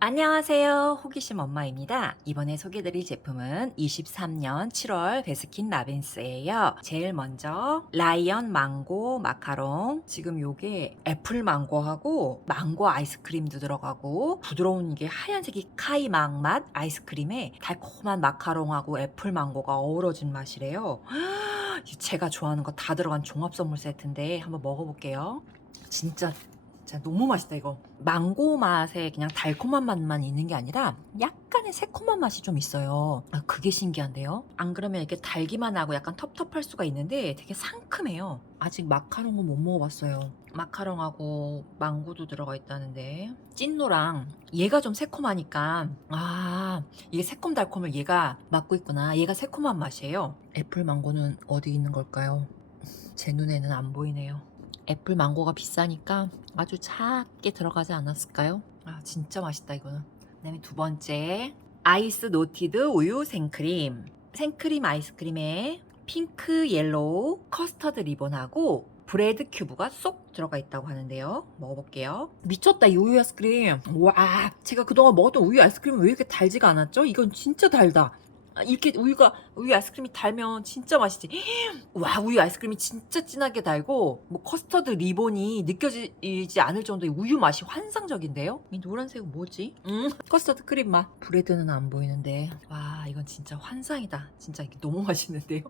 안녕하세요. 호기심 엄마입니다. 이번에 소개드릴 제품은 23년 7월 베스킨 라빈스예요. 제일 먼저 라이언 망고 마카롱. 지금 요게 애플 망고하고 망고 아이스크림도 들어가고 부드러운 이게 하얀색이 카이 망 맛 아이스크림에 달콤한 마카롱하고 애플 망고가 어우러진 맛이래요. 제가 좋아하는 거 다 들어간 종합 선물 세트인데 한번 먹어볼게요. 진짜 진짜 너무 맛있다 이거. 망고 맛에 그냥 달콤한 맛만 있는 게 아니라 약간의 새콤한 맛이 좀 있어요. 아, 그게 신기한데요? 안 그러면 이렇게 달기만 하고 약간 텁텁할 수가 있는데 되게 상큼해요. 아직 마카롱은 못 먹어봤어요. 마카롱하고 망고도 들어가 있다는데. 찐노랑 얘가 좀 새콤하니까 아 이게 새콤달콤을 얘가 맡고 있구나. 얘가 새콤한 맛이에요. 애플 망고는 어디 있는 걸까요? 제 눈에는 안 보이네요 애플 망고가 비싸니까 아주 작게 들어가지 않았을까요? 아 진짜 맛있다 이거는. 그다음에 두 번째 아이스 노티드 우유 생크림. 생크림 아이스크림에 핑크 옐로우 커스터드 리본하고 브레드 큐브가 쏙 들어가 있다고 하는데요. 먹어볼게요. 미쳤다 이 우유 아이스크림. 와 제가 그동안 먹었던 우유 아이스크림은 왜 이렇게 달지가 않았죠? 이건 진짜 달다. 아, 이렇게 우유가 우유 아이스크림이 달면 진짜 맛있지. 와 우유 아이스크림이 진짜 진하게 달고 뭐 커스터드 리본이 느껴지지 않을 정도의 우유 맛이 환상적인데요. 이 노란색은 뭐지? 음 커스터드 크림 맛. 브레드는 안 보이는데 와 이건 진짜 환상이다. 진짜 이게 너무 맛있는데요.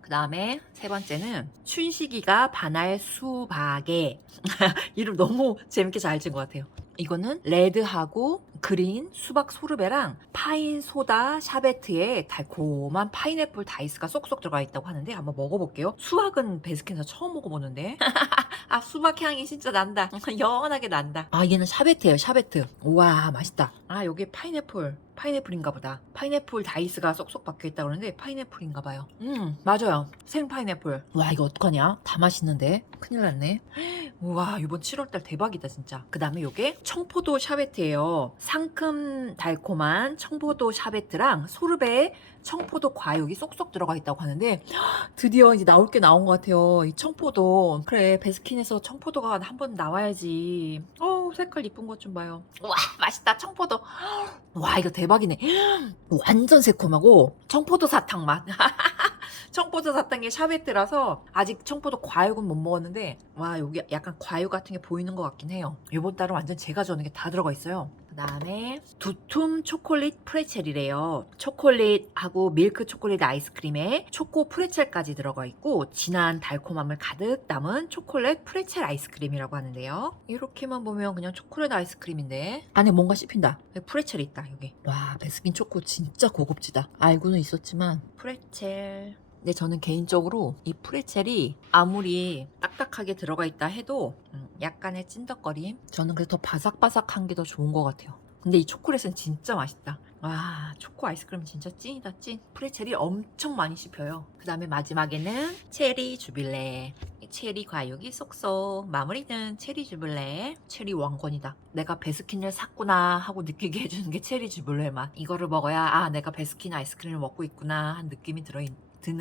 그 다음에 세 번째는 춘식이가 반알 수박에 이름 너무 재밌게 잘 지은 것 같아요. 이거는 레드하고 그린 수박 소르베랑 파인 소다 샤베트에 달콤한 파인애플 다이스가 쏙쏙 들어가 있다고 하는데 한번 먹어볼게요. 수박은 베스킨에서 처음 먹어보는데 아 수박 향이 진짜 난다. 연하게 난다. 아 얘는 샤베트예요 샤베트. 우와 맛있다. 아 요게 파인애플 파인애플인가 보다. 파인애플 다이스가 쏙쏙 박혀 있다 그러는데 파인애플인가 봐요. 음 맞아요 생 파인애플. 와 이거 어떡하냐? 다 맛있는데 큰일 났네. 우와 이번 7월달 대박이다 진짜. 그 다음에 요게 청포도 샤베트예요. 상큼 달콤한 청포도 샤베트랑 소르베 청포도 과육이 쏙쏙 들어가 있다고 하는데 드디어 이제 나올 게 나온 것 같아요. 이 청포도 그래 베스킨에서 청포도가 한 번 나와야지. 어 색깔 이쁜 것 좀 봐요. 와 맛있다 청포도. 와 이거 대박이네. 완전 새콤하고 청포도 사탕 맛. 청포도 사탕이 샤베트라서 아직 청포도 과육은 못 먹었는데 와 여기 약간 과육 같은 게 보이는 것 같긴 해요. 이번 달은 완전 제가 좋아하는 게 다 들어가 있어요. 그 다음에 두툼 초콜릿 프레첼이래요. 초콜릿하고 밀크 초콜릿 아이스크림에 초코 프레첼까지 들어가 있고 진한 달콤함을 가득 담은 초콜릿 프레첼 아이스크림이라고 하는데요. 이렇게만 보면 그냥 초콜릿 아이스크림인데 안에 뭔가 씹힌다. 프레첼이 있다 여기. 와 베스킨 초코 진짜 고급지다. 알고는 있었지만 프레첼. 근데 저는 개인적으로 이 프레첼이 아무리 딱딱하게 들어가 있다 해도 음, 약간의 찐덕거림. 저는 그래서 더 바삭바삭한 게 더 좋은 것 같아요. 근데 이 초콜릿은 진짜 맛있다. 와, 초코 아이스크림 진짜 찐이다, 찐. 프레첼이 엄청 많이 씹혀요. 그 다음에 마지막에는 체리 주빌레. 이 체리 과육이 쏙쏙 마무리는 체리 주블레 체리 왕권이다 내가 베스킨을 샀구나 하고 느끼게 해주는 게 체리 주블레 맛 이거를 먹어야 아 내가 베스킨 아이스크림을 먹고 있구나 한 느낌이 들어 드는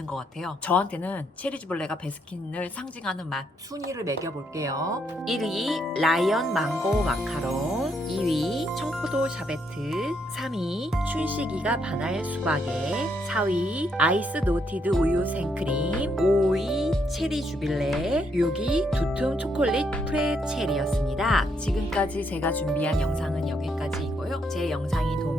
것 같아요. 저한테는 체리즈블레가 베스킨을 상징하는 맛 순위를 매겨볼게요. 1위 라이언 망고 마카롱 2위 청포도 샤베트 3위 춘식이가 반알 수박에 4위 아이스 노티드 우유 생크림 5위 체리 주빌레 6위 두툼 초콜릿 프레체리였습니다. 지금까지 제가 준비한 영상은 여기까지이고요. 제 영상이 도움